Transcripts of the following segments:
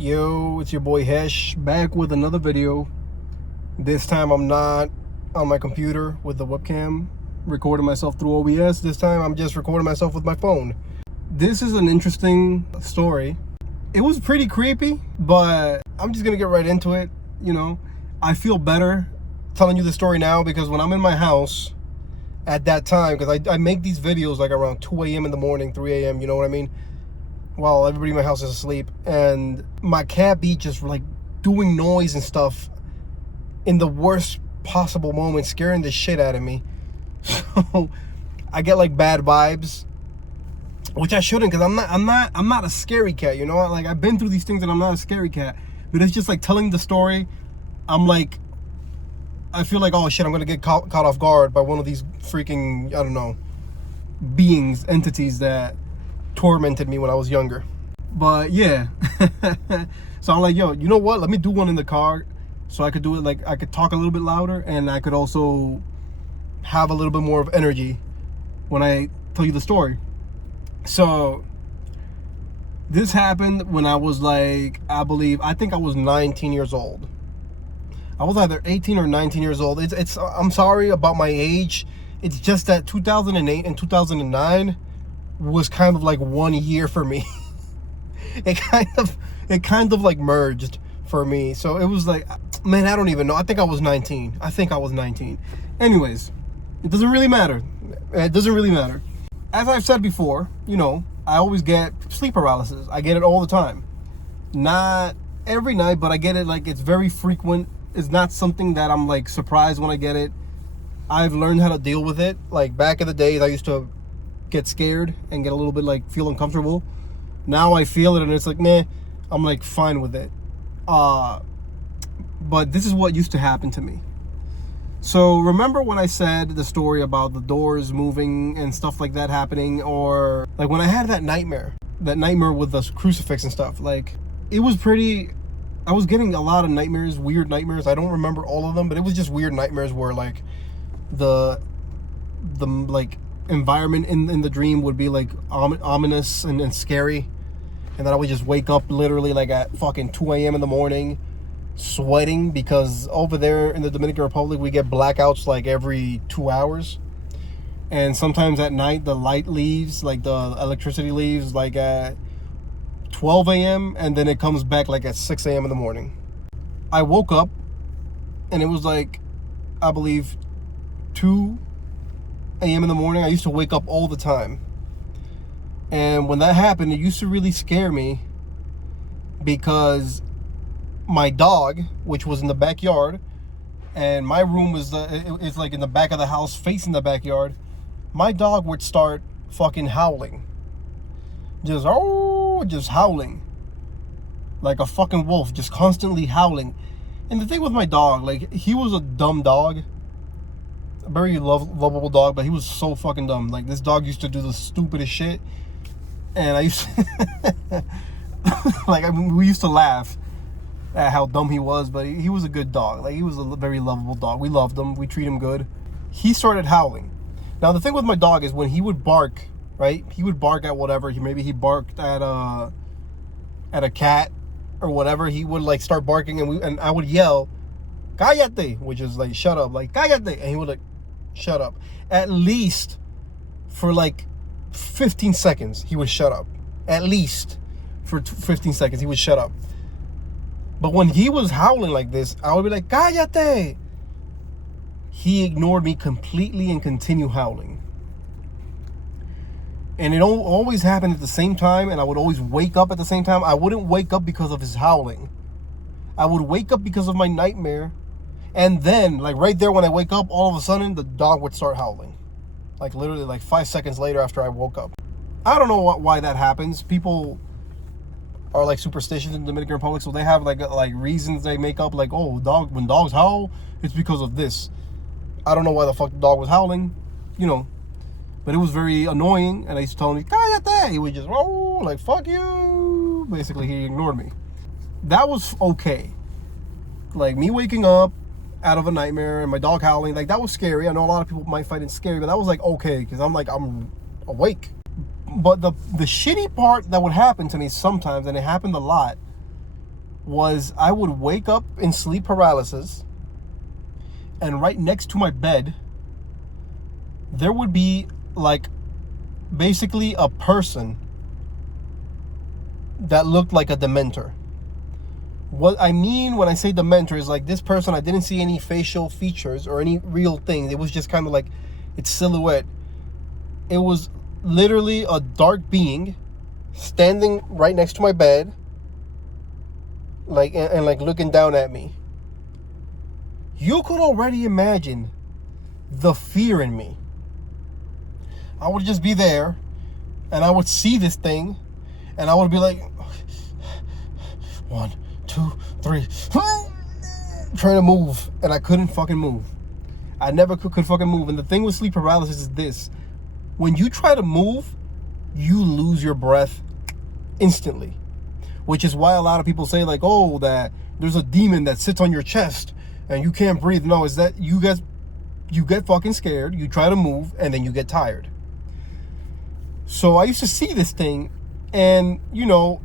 Yo, it's your boy Hesh, back with another video. This time I'm not on my computer with the webcam recording myself through OBS. This time I'm just recording myself with my phone. This is an interesting story. It was pretty creepy, but I'm just gonna get right into it. You know, I feel better telling you the story now because when I'm in my house at that time, because I make these videos like around 2 a.m. in the morning, 3 a.m., you know what I mean? While everybody in my house is asleep, and my cat be just like doing noise and stuff in the worst possible moment, scaring the shit out of me. So I get like bad vibes, which I shouldn't, because I'm not a scary cat, you know. Like, I've been through these things and I'm not a scary cat, but it's just like telling the story, I'm like, I feel like, oh shit, I'm gonna get caught off guard by one of these freaking, I don't know, beings, entities that tormented me when I was younger. But yeah. So I'm like, yo, you know what, let me do one in the car so I could do it, like I could talk a little bit louder and I could also have a little bit more of energy when I tell you the story. So this happened when I was like, I think I was 19 years old. I was either 18 or 19 years old. I'm sorry about my age. It's just that 2008 and 2009 was kind of like 1 year for me. it kind of like merged for me. So it was like, man, I don't even know. I think I was 19. Anyways, it doesn't really matter. As I've said before, you know, I always get sleep paralysis. I get it all the time. Not every night, but I get it, like, it's very frequent. It's not something that I'm like surprised when I get it. I've learned how to deal with it. Like, back in the days, I used to get scared and get a little bit like feel uncomfortable. Now I feel it and it's like, meh, I'm like fine with it. But this is what used to happen to me. So remember when I said the story about the doors moving and stuff like that happening, or like when I had that nightmare with the crucifix and stuff, like it was pretty, I was getting a lot of nightmares, weird nightmares. I don't remember all of them, but it was just weird nightmares where like the like environment in the dream would be like ominous and scary, and then I would just wake up literally like at fucking 2 a.m. in the morning sweating, because over there in the Dominican Republic we get blackouts like every 2 hours, and sometimes at night the light leaves, like the electricity leaves like at 12 a.m. and then it comes back like at 6 a.m. in the morning. I woke up and it was like, I believe 2 a.m. in the morning. I used to wake up all the time, and when that happened, it used to really scare me because my dog, which was in the backyard, and my room was it's like in the back of the house facing the backyard, my dog would start fucking howling, just howling like a fucking wolf, just constantly howling. And the thing with my dog, like, he was a dumb dog, a very lovable dog, but he was so fucking dumb. Like, this dog used to do the stupidest shit, and I used to like, I mean, we used to laugh at how dumb he was, but he was a good dog. Like, he was a very lovable dog. We loved him. We treat him good. He started howling. Now, the thing with my dog is when he would bark, right? He would bark at whatever. Maybe he barked at a cat or whatever. He would like start barking, and I would yell, "Cállate," which is like shut up, like "Cállate," and he would like shut up. At least for like 15 seconds, he would shut up. At least for 15 seconds, he would shut up. But when he was howling like this, I would be like, "Cállate." He ignored me completely and continued howling. And it always happened at the same time, and I would always wake up at the same time. I wouldn't wake up because of his howling. I would wake up because of my nightmare. And then, like right there when I wake up, all of a sudden, the dog would start howling. Like literally like 5 seconds later after I woke up. I don't know why that happens. People are like superstitious in the Dominican Republic, so they have like reasons they make up, like, oh, when dogs howl, it's because of this. I don't know why the fuck the dog was howling, you know. But it was very annoying, and I used to tell him, "Cállate." He would just, oh, like, fuck you. Basically, he ignored me. That was okay. Like, me waking up out of a nightmare and my dog howling, like, that was scary. I know a lot of people might find it scary, but that was like okay, because I'm awake. But the shitty part that would happen to me sometimes, and it happened a lot, was I would wake up in sleep paralysis, and right next to my bed, there would be like basically a person that looked like a dementor. What I mean when I say dementor is like this person, I didn't see any facial features or any real thing. It was just kind of like its silhouette. It was literally a dark being standing right next to my bed, like and like looking down at me. You could already imagine the fear in me. I would just be there and I would see this thing and I would be like 1, 2, 3 trying to move, and I couldn't fucking move. I never could fucking move. And the thing with sleep paralysis is this: when you try to move, you lose your breath instantly, which is why a lot of people say like, oh, that there's a demon that sits on your chest and you can't breathe. No, is that you get fucking scared, you try to move, and then you get tired. So I used to see this thing, and you know,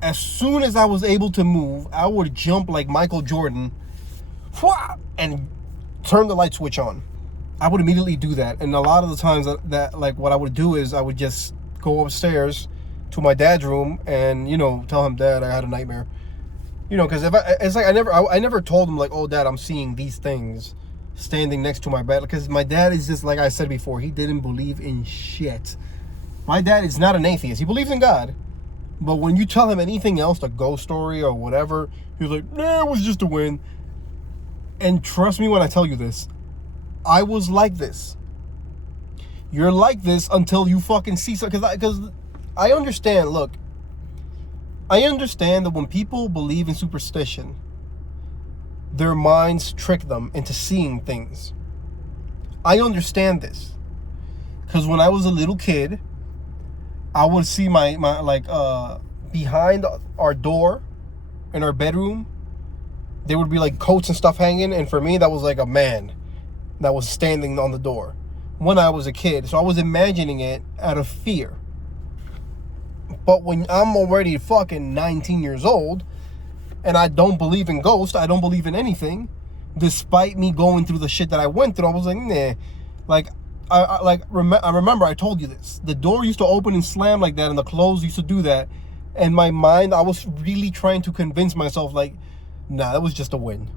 as soon as I was able to move, I would jump like Michael Jordan and turn the light switch on. I would immediately do that. And a lot of the times that like what I would do is I would just go upstairs to my dad's room and, you know, tell him, Dad, I had a nightmare. You know, because it's like I never told him like, oh, Dad, I'm seeing these things standing next to my bed. Because my dad is just, like I said before, he didn't believe in shit. My dad is not an atheist. He believes in God. But when you tell him anything else, a ghost story or whatever, he's like, nah, it was just a wind. And trust me when I tell you this, I was like this. You're like this until you fucking see something. Because I understand, look, I understand that when people believe in superstition, their minds trick them into seeing things. I understand this. Because when I was a little kid, I would see my like behind our door in our bedroom, there would be like coats and stuff hanging, and for me that was like a man that was standing on the door when I was a kid. So I was imagining it out of fear. But when I'm already fucking 19 years old and I don't believe in ghosts, I don't believe in anything, despite me going through the shit that I went through, I was like, nah. Like I remember I told you this. The door used to open and slam like that, and the clothes used to do that. And my mind, I was really trying to convince myself, like, nah, that was just a wind.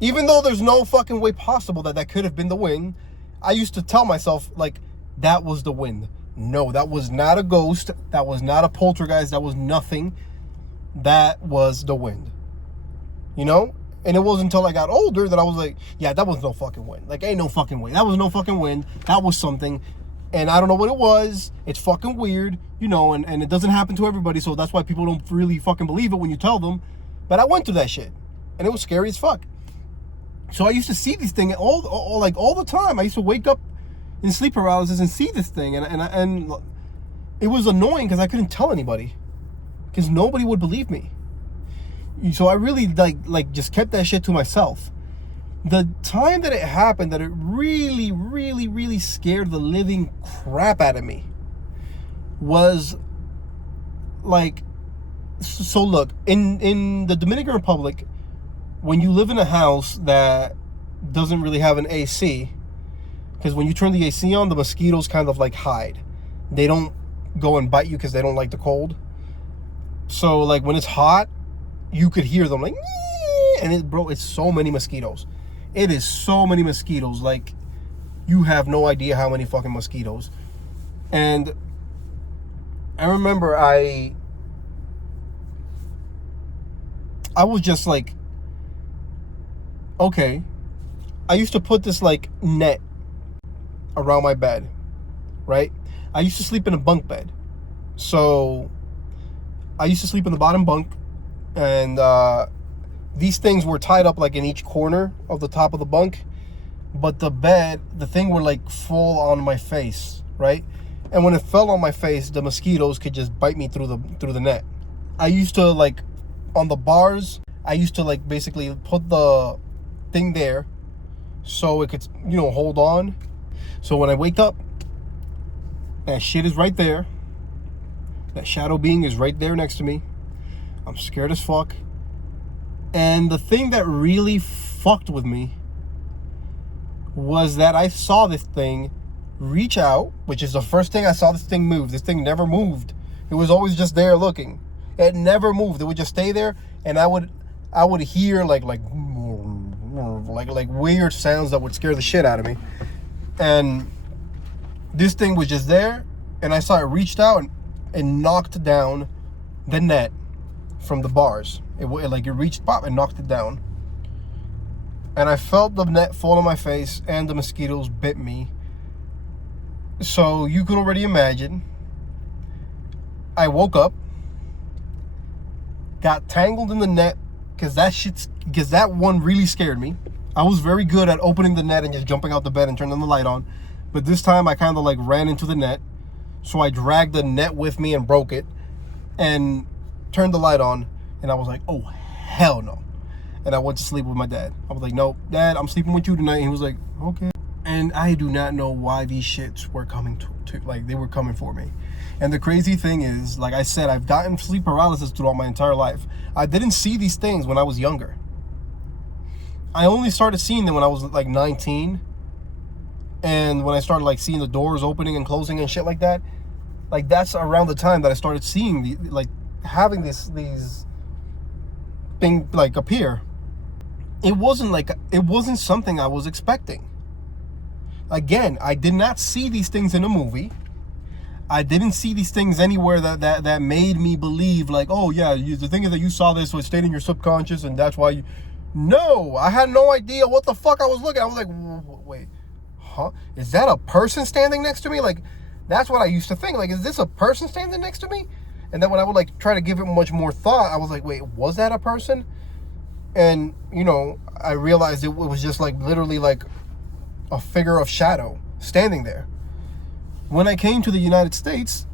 Even though there's no fucking way possible that could have been the wind, I used to tell myself, like, that was the wind. No, that was not a ghost. That was not a poltergeist. That was nothing. That was the wind. You know? And it wasn't until I got older that I was like, yeah, that was no fucking wind. Like, ain't no fucking way. That was no fucking wind. That was something. And I don't know what it was. It's fucking weird, you know, and it doesn't happen to everybody. So that's why people don't really fucking believe it when you tell them. But I went through that shit. And it was scary as fuck. So I used to see these things all the time. I used to wake up in sleep paralysis and see this thing. And it was annoying because I couldn't tell anybody. Because nobody would believe me. So I really like just kept that shit to myself. The time that it happened, that it really, really, really scared the living crap out of me was like, so look, in the Dominican Republic, when you live in a house that doesn't really have an AC, because when you turn the AC on, the mosquitoes kind of like hide. They don't go and bite you because they don't like the cold. So like when it's hot, you could hear them like, and it's so many mosquitoes. It is so many mosquitoes. Like, you have no idea how many fucking mosquitoes. And I remember I was just like, okay. I used to put this like net around my bed, right? I used to sleep in a bunk bed. So I used to sleep in the bottom bunk. And these things were tied up like in each corner of the top of the bunk, but the thing would like fall on my face, right? And when it fell on my face, the mosquitoes could just bite me through the net. I used to like, on the bars, I used to like basically put the thing there so it could, you know, hold on. So when I wake up, that shit is right there. That shadow being is right there next to me. I'm scared as fuck. And the thing that really fucked with me was that I saw this thing reach out, which is the first thing I saw this thing move. This thing never moved. It was always just there looking. It never moved. It would just stay there, and I would hear like weird sounds that would scare the shit out of me. And this thing was just there, and I saw it reached out and knocked down the net from the bars. It reached pop and knocked it down. And I felt the net fall on my face, and the mosquitoes bit me. So you can already imagine. I woke up, got tangled in the net, because that one really scared me. I was very good at opening the net and just jumping out the bed and turning the light on. But this time I kind of like ran into the net. So I dragged the net with me and broke it and turned the light on. And I was like, oh, hell no. And I went to sleep with my dad. I was like, no, Dad, I'm sleeping with you tonight. And he was like, okay. And I do not know why these shits were coming they were coming for me. And the crazy thing is, like I said, I've gotten sleep paralysis throughout my entire life. I didn't see these things when I was younger. I only started seeing them when I was like 19. And when I started like seeing the doors opening and closing and shit like that, like that's around the time that I started seeing having these things like appear. It wasn't something I was expecting. Again, I did not see these things in a movie. I didn't see these things anywhere that made me believe like, oh yeah, the thing is that you saw this, so it stayed in your subconscious, and that's why you. No, I had no idea what the fuck I was looking at. I was like, wait, huh? Is that a person standing next to me? Like, that's what I used to think. Like, is this a person standing next to me? And then when I would like try to give it much more thought, I was like, wait, was that a person? And, you know, I realized it was just like literally like a figure of shadow standing there. When I came to the United States,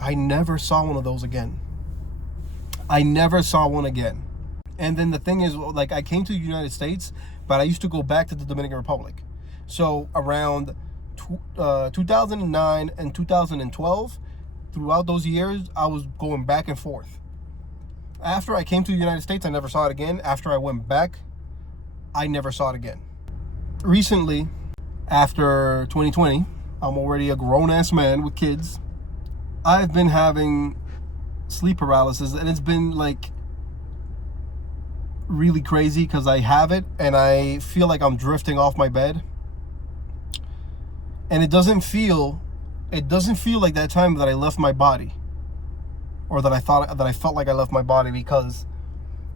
I never saw one of those again. I never saw one again. And then the thing is, like, I came to the United States, but I used to go back to the Dominican Republic. So around 2009 and 2012, throughout those years, I was going back and forth. After I came to the United States, I never saw it again. After I went back, I never saw it again. Recently, after 2020, I'm already a grown-ass man with kids. I've been having sleep paralysis, and it's been like really crazy because I have it and I feel like I'm drifting off my bed. And it doesn't feel like that time that I left my body, or that I felt like I left my body, because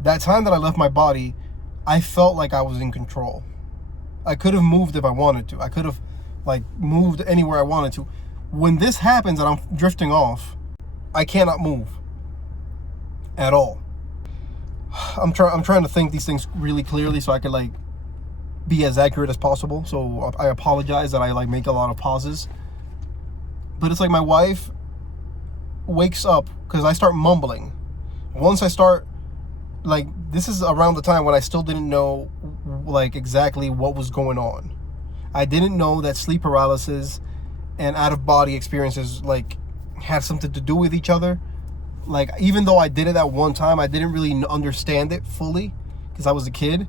that time that I left my body, I felt like I was in control. I could have moved if I wanted to. I could have like moved anywhere I wanted to. When this happens and I'm drifting off, I cannot move at all. I'm trying to think these things really clearly so I could like be as accurate as possible. So I apologize that I like make a lot of pauses. But it's like my wife wakes up because I start mumbling. Once I start, like, this is around the time when I still didn't know like exactly what was going on. I didn't know that sleep paralysis and out-of-body experiences like had something to do with each other. Like, even though I did it at one time, I didn't really understand it fully because I was a kid.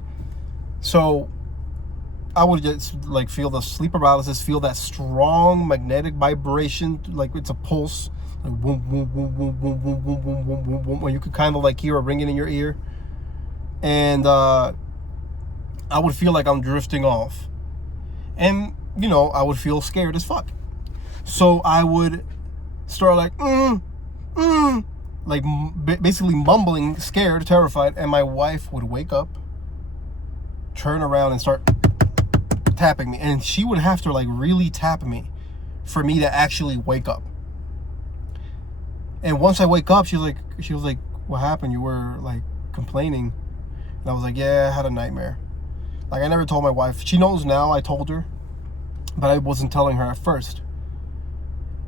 So I would just like feel the sleep paralysis, feel that strong magnetic vibration, like it's a pulse, like boom, boom, boom, boom, boom, boom, boom, boom, boom, boom, boom, where you could kind of like hear a ringing in your ear. And I would feel like I'm drifting off. And, you know, I would feel scared as fuck. So I would start like, like basically mumbling, scared, terrified. And my wife would wake up, turn around and start tapping me. And she would have to like really tap me for me to actually wake up. And once I wake up, she was like, what happened? You were like complaining. And I was like, yeah, I had a nightmare. Like, I never told my wife. She knows now, I told her, but I wasn't telling her at first.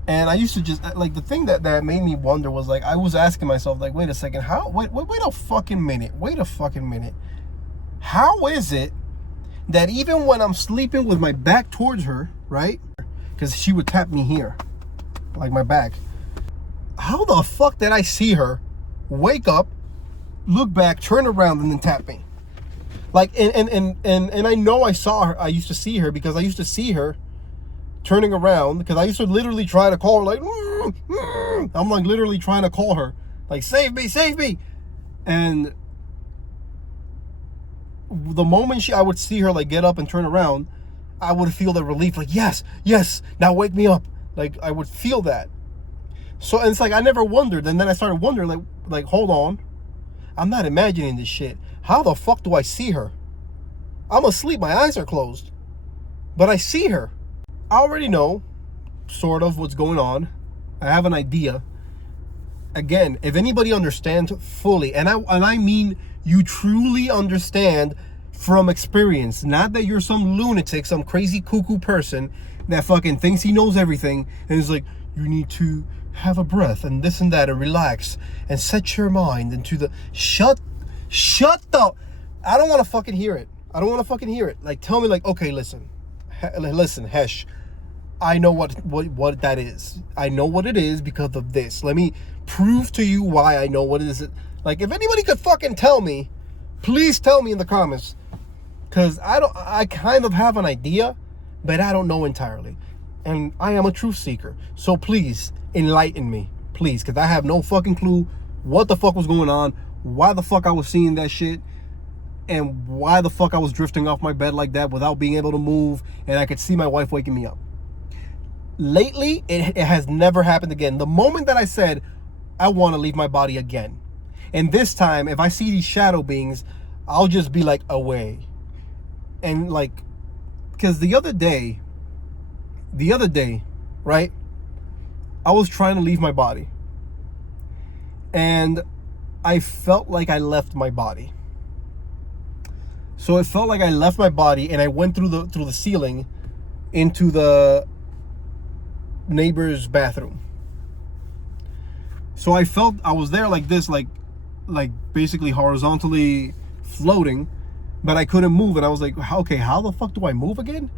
And I used to just, like, the thing that made me wonder was, like, I was asking myself, like, wait a second, wait a fucking minute. How is it that even when I'm sleeping with my back towards her, right? Because she would tap me here, like my back. How the fuck did I see her wake up, look back, turn around, and then tap me. Like, and I know I saw her. I used to see her because I used to see her turning around, because I used to literally try to call her, like, I'm like literally trying to call her, like, save me, save me. And the moment I would see her like get up and turn around, I would feel the relief, like, yes, now wake me up. Like, I would feel that. So, and it's like, I never wondered. And then I started wondering, like, hold on. I'm not imagining this shit. How the fuck do I see her? I'm asleep. My eyes are closed. But I see her. I already know sort of what's going on. I have an idea. Again, if anybody understands fully, and I mean you truly understand from experience, not that you're some lunatic, some crazy cuckoo person that fucking thinks he knows everything and is like, you need to have a breath and this and that and relax and set your mind into the shut the. I don't want to fucking hear it. I don't want to fucking hear it. Like, tell me, like, okay, listen, Hesh, I know what that is. I know what it is because of this. Let me prove to you why I know what it is. Like, if anybody could fucking tell me, please tell me in the comments, because I kind of have an idea, but I don't know entirely, and I am a truth seeker. So please enlighten me, please, because I have no fucking clue what the fuck was going on, why the fuck I was seeing that shit, and why the fuck I was drifting off my bed like that without being able to move, and I could see my wife waking me up. Lately, it has never happened again. The moment that I said, I want to leave my body again. And this time, if I see these shadow beings, I'll just be like, away. And like, because the other day, right, I was trying to leave my body. And I felt like I left my body. So it felt like I left my body, and I went through the ceiling into the neighbor's bathroom. So I felt I was there like this, like basically horizontally floating, but I couldn't move. And I was like, okay, how the fuck do I move again?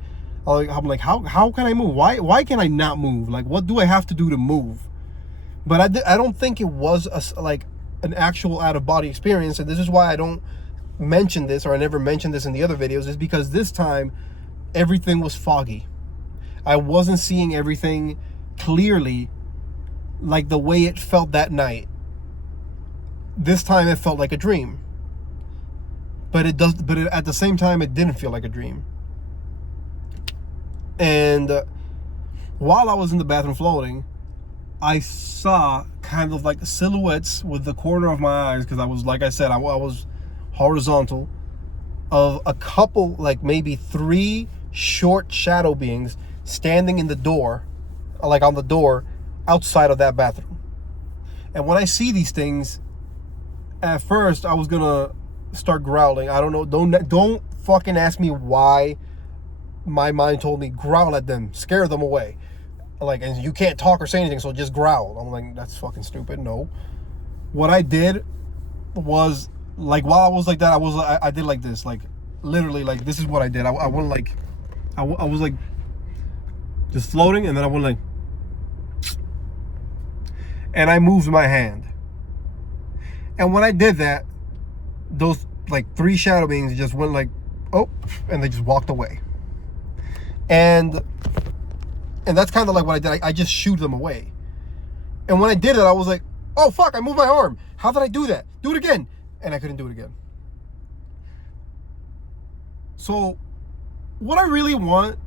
I'm like, how can I move? Why can I not move? Like, what do I have to do to move? But I don't think it was like an actual out of body experience. And this is why I don't mention this, or I never mentioned this in the other videos, is because this time everything was foggy. I wasn't seeing everything clearly like the way it felt that night. This time it felt like a dream. But at the same time, it didn't feel like a dream. And while I was in the bathroom floating, I saw kind of like silhouettes with the corner of my eyes, because I was, like I said, I was horizontal, of a couple, like maybe 3 short shadow beings standing in the door, like on the door outside of that bathroom. And when I see these things, at first I was gonna start growling. I don't know, don't fucking ask me why my mind told me growl at them, scare them away, like, and you can't talk or say anything, so just growl. I'm like, that's fucking stupid. No, what I did was, like, while I was like that, I did like this, like literally, like, this is what I did. I went like, I was like just floating, and then I went like, and I moved my hand. And when I did that, those like 3 shadow beings just went like, oh, and they just walked away. And that's kind of like what I did. I just shooed them away. And when I did it, I was like, oh fuck, I moved my arm. How did I do that? Do it again. And I couldn't do it again. So what I really want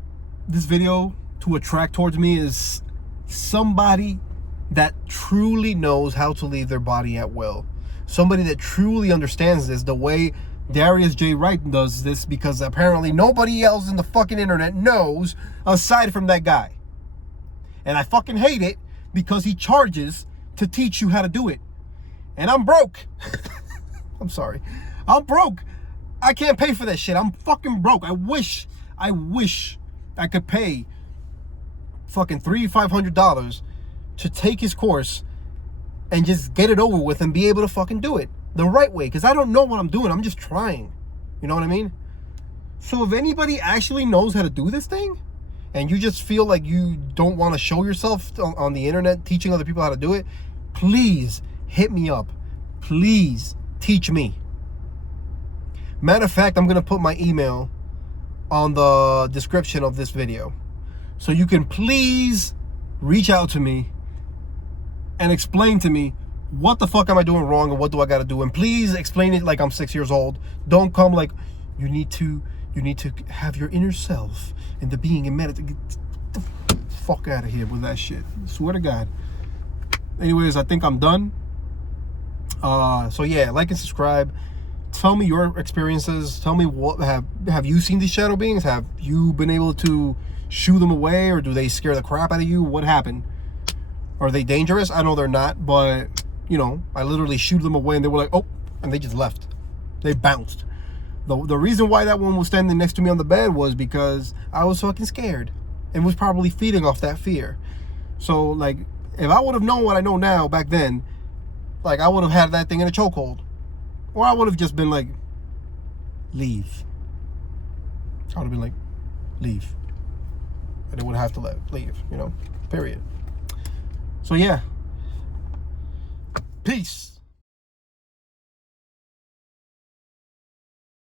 this video to attract towards me is somebody that truly knows how to leave their body at will. Somebody that truly understands this the way Darius J. Wright does this, because apparently nobody else in the fucking internet knows aside from that guy. And I fucking hate it because he charges to teach you how to do it. And I'm broke. I'm sorry. I'm broke. I can't pay for that shit. I'm fucking broke. I wish I could pay fucking $300-500 to take his course and just get it over with and be able to fucking do it the right way, because I don't know what I'm doing. I'm just trying. You know what I mean? So if anybody actually knows how to do this thing, and you just feel like you don't want to show yourself on the internet teaching other people how to do it, please hit me up. Please teach me. Matter of fact, I'm going to put my email on the description of this video. So you can please reach out to me and explain to me what the fuck am I doing wrong and what do I got to do. And please explain it like I'm 6 years old. Don't come like, you need to have your inner self and the being and meditate. Get the fuck out of here with that shit. I swear to God. Anyways, I think I'm done. So yeah, like and subscribe. Tell me your experiences. Tell me what have you seen these shadow beings? Have you been able to shoo them away, or do they scare the crap out of you? What happened? Are they dangerous? I know they're not, but you know, I literally shooed them away and they were like, oh, and they just left. They bounced. The reason why that one was standing next to me on the bed was because I was fucking scared and was probably feeding off that fear. So like, if I would have known what I know now back then, like I would have had that thing in a chokehold. Or I would have just been like, leave. I would have been like, leave. And they would have to leave, you know, period. So yeah. Peace.